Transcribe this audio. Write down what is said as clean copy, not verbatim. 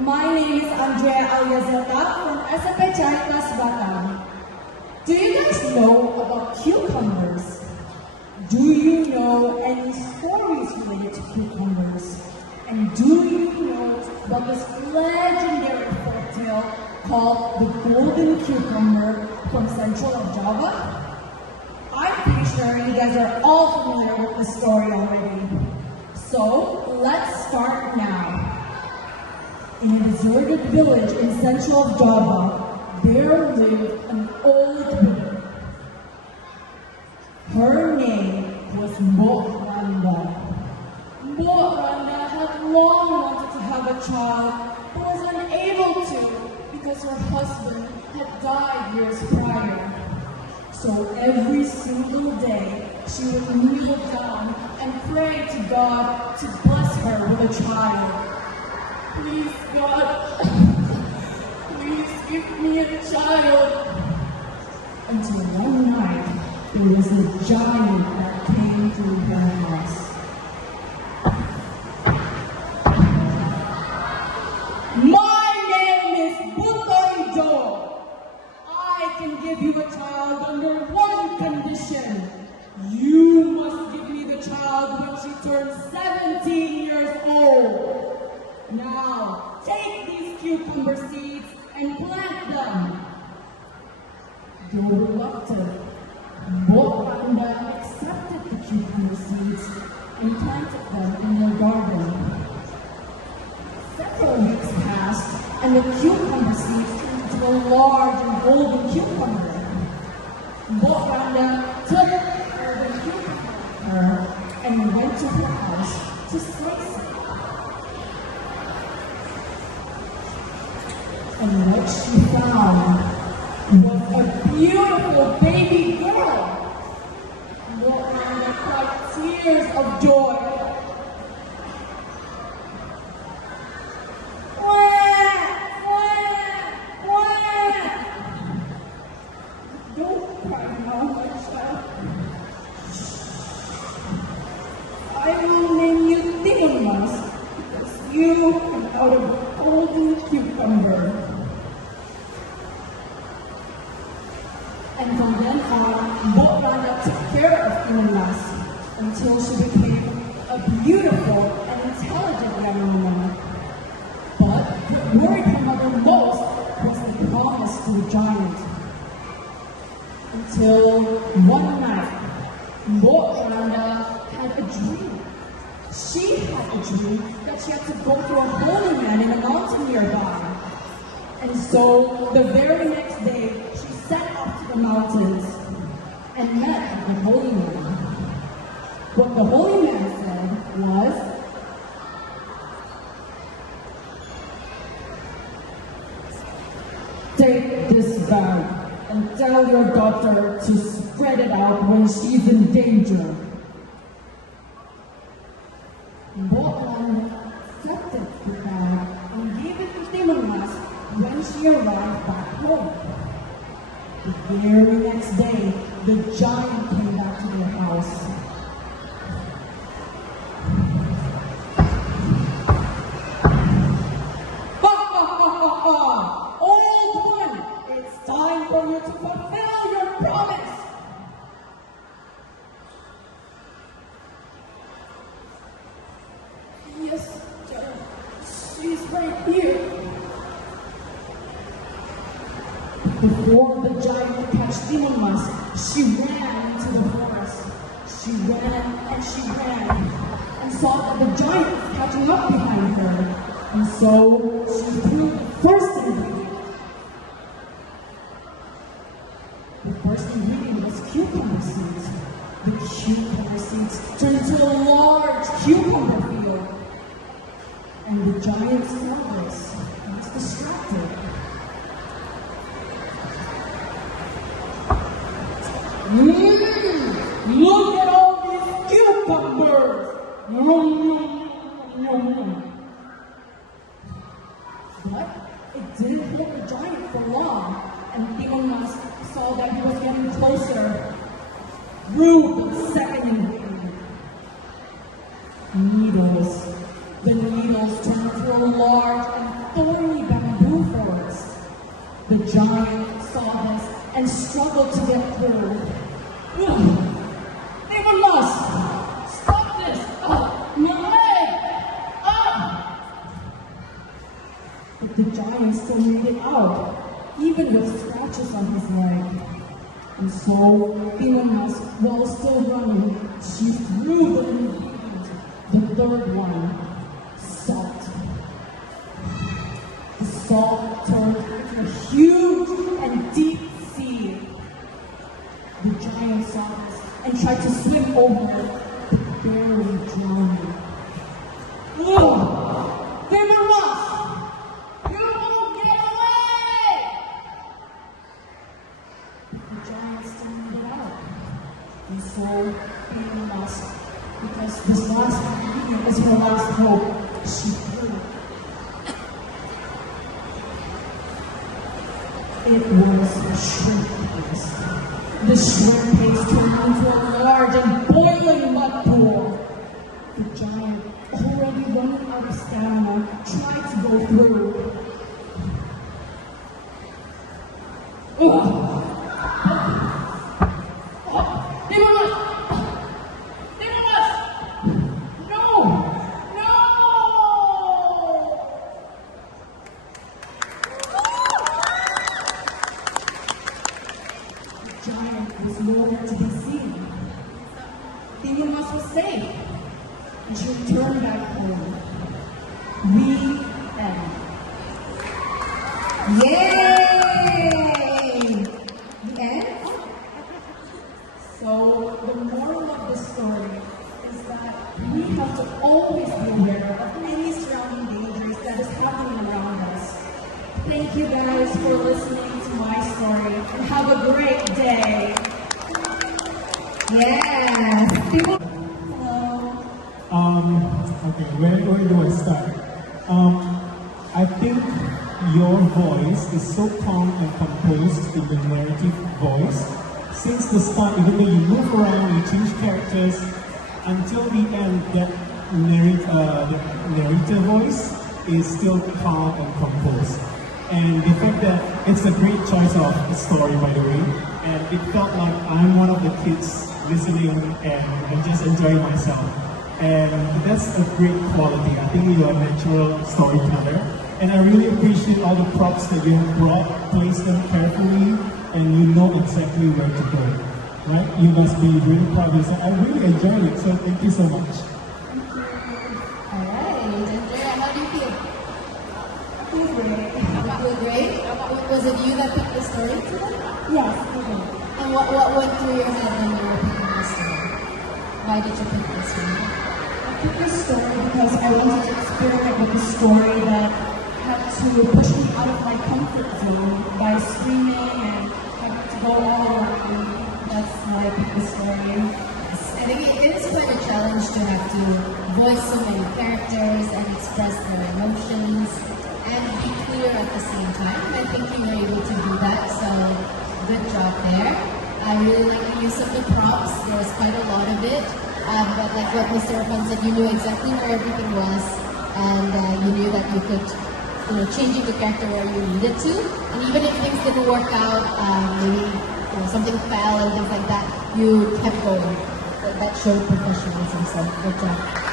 My name is Andrea Aliazeta from SMP Charitas Batam. Do you guys know about cucumbers? Do you know any stories related to cucumbers? And do you know about this legendary folktale called the golden cucumber from central of Java? I'm pretty sure you guys are all familiar with the story already. So let's start now. In a deserted village in central of Java, there lived an old woman. Her name was Mbok Randa. Mbok Randa had long wanted to have a child, but was unable to because her husband had died years prior. So every single day, she would kneel down and pray to God to bless her with a child. Please, God, please give me a child. Until one night, there was a giant that came to her house. My name is Butorido. I can give you a child under one condition. You must give me the child when she turns 17 years old. Now, take these cucumber seeds and plant them. Though reluctant, Mbok Randa accepted the cucumber seeds and planted them in their garden. Several weeks passed, and the cucumber seeds turned into a large and golden cucumber. Mbok Randa took the cucumber and went to her house to slice it. And what she found was a beautiful baby girl. Mbok Randa cried tears of joy. Don't cry now, my child. I will name you Timunas because you come out of a golden cucumber. And from then on, Mbok Randa took care of Timunas until she became a beautiful and intelligent young woman. But what worried her mother most was the promise to the giant. Until one night, Mbok Randa had a dream. She had a dream that she had to go to a holy man in a mountain nearby. And so, the very next day, she set off to the mountains and met the holy man. What the holy man said was, "Take this bag and tell your daughter to spread it out when she's in danger." Mbok Randa accepted the bag and gave it to Timunas when she arrived back home. The very next day, the giant came back to their house. Ha ha ha ha ha! Old one, it's time for you to fulfill your promise. Yes, she's right here. Before the giant could catch Timunas, she ran into the forest. She ran and she ran and saw that the giant was catching up behind her. And so she threw the first ingredient. The first ingredient was cucumber seeds. The cucumber seeds turned into a large cucumber field. And the giant saw this and was distracted. Look at all these cucumbers! But it didn't hold the giant for long, and Timunas saw that he was getting closer. Through the second ingredient. Needles. The needles turned into a large and The giant saw this and struggled to get through. Ugh. Anyone must stop this! My leg! But the giant still made it out, even with scratches on his leg. And so, Pinamas, while still running, she threw the ingredient, the third one, salt. The salt turned into a huge and deep sea. The giant saw this and tried to swim over it, but barely drowned. Ugh! Pinamas! You won't get away! The giant still made it out. And so, being lost, because this last ingredient was her last hope, she threw. It was a shrimp paste. The shrimp paste turned into a large and boiling mud pool. The giant, already running out of stamina, tried to go through. Ugh! Was nowhere to be seen. Pinamas was safe, and she returned back home. The end. Yay! The end? So, the moral of the story is that we have to always be aware of any surrounding dangers that is happening around us. Thank you guys for listening to my story, and have a great day. Yes. Hello. Okay, where do I start? I think your voice is so calm and composed in the narrative voice. Since the start, even though you move around, you change characters, until the end, that the narrator voice is still calm and composed. And the fact that it's a great choice of story, by the way, and it felt like I'm one of the kids listening and just enjoying myself. And that's a great quality. I think you're a natural storyteller. And I really appreciate all the props that you have brought, place them carefully, and you know exactly where to go. Right? You must be really proud of yourself. I really enjoyed it, so thank you so much. Alright, Andrea, how do you feel? Feel great. You feel great? Was it you that picked the story today? Yes, it is. And what went through your head when you were picking this story? Why did you pick this one? I picked this story because I wanted to experiment with a story that had to push me out of my comfort zone by screaming and having to go all around. That's why I picked the story. I think it is quite a challenge to have to voice so many characters and express their emotions and be clear at the same time. I think you were able to do that, so good job there. I really like the use of the props. There was quite a lot of it. But like what Mr. Rapan said, you knew exactly where everything was, and you knew that you could, changing the character where you needed to. And even if things didn't work out, maybe something fell and things like that, you kept going. That showed professionalism, so good job.